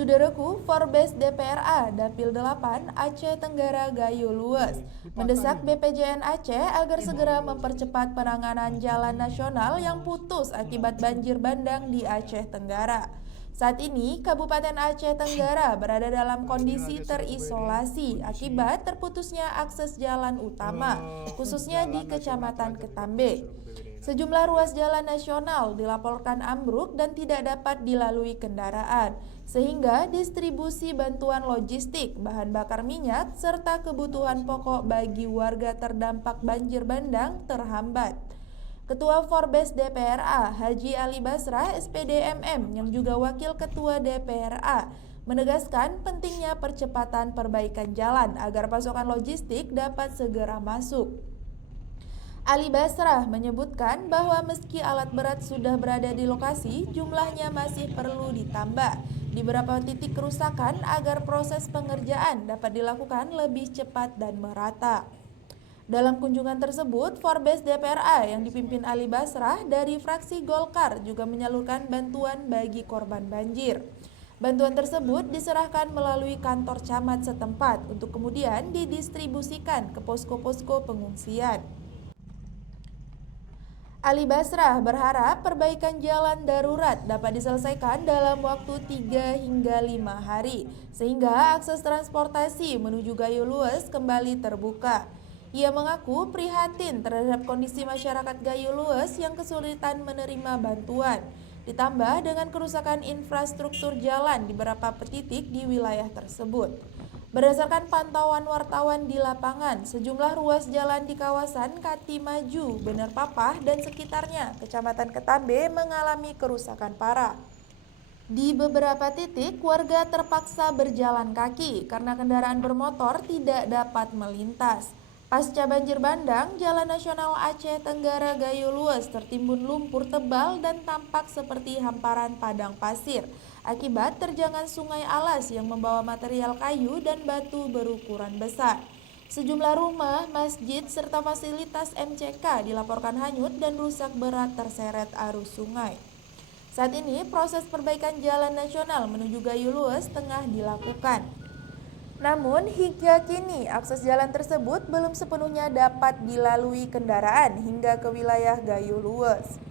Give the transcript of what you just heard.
Saudaraku, Forbes DPRA Dapil 8 Aceh Tenggara Gayo Lues mendesak BPJN Aceh agar segera mempercepat penanganan jalan nasional yang putus akibat banjir bandang di Aceh Tenggara. Saat ini, Kabupaten Aceh Tenggara berada dalam kondisi terisolasi akibat terputusnya akses jalan utama, khususnya di Kecamatan Ketambe. Sejumlah ruas jalan nasional dilaporkan ambruk dan tidak dapat dilalui kendaraan, sehingga distribusi bantuan logistik, bahan bakar minyak, serta kebutuhan pokok bagi warga terdampak banjir bandang terhambat. Ketua Forbes DPRA, Haji Ali Basrah, SPD MM, yang juga Wakil Ketua DPRA, menegaskan pentingnya percepatan perbaikan jalan agar pasokan logistik dapat segera masuk. Ali Basrah menyebutkan bahwa meski alat berat sudah berada di lokasi, jumlahnya masih perlu ditambah di beberapa titik kerusakan agar proses pengerjaan dapat dilakukan lebih cepat dan merata. Dalam kunjungan tersebut, Forbes DPRA yang dipimpin Ali Basrah dari fraksi Golkar juga menyalurkan bantuan bagi korban banjir. Bantuan tersebut diserahkan melalui kantor camat setempat untuk kemudian didistribusikan ke posko-posko pengungsian. Ali Basrah berharap perbaikan jalan darurat dapat diselesaikan dalam waktu 3 hingga 5 hari, sehingga akses transportasi menuju Gayo Lues kembali terbuka. Ia mengaku prihatin terhadap kondisi masyarakat Gayo Lues yang kesulitan menerima bantuan, ditambah dengan kerusakan infrastruktur jalan di beberapa titik di wilayah tersebut. Berdasarkan pantauan wartawan di lapangan, sejumlah ruas jalan di kawasan Kati Maju, Bener Papah, dan sekitarnya, Kecamatan Ketambe mengalami kerusakan parah. Di beberapa titik, warga terpaksa berjalan kaki karena kendaraan bermotor tidak dapat melintas. Pasca banjir bandang, Jalan Nasional Aceh Tenggara Gayo Lues tertimbun lumpur tebal dan tampak seperti hamparan padang pasir akibat terjangan sungai alas yang membawa material kayu dan batu berukuran besar. Sejumlah rumah, masjid, serta fasilitas MCK dilaporkan hanyut dan rusak berat terseret arus sungai. Saat ini, proses perbaikan jalan nasional menuju Gayo Lues tengah dilakukan. Namun, hingga kini akses jalan tersebut belum sepenuhnya dapat dilalui kendaraan hingga ke wilayah Gayo Lues.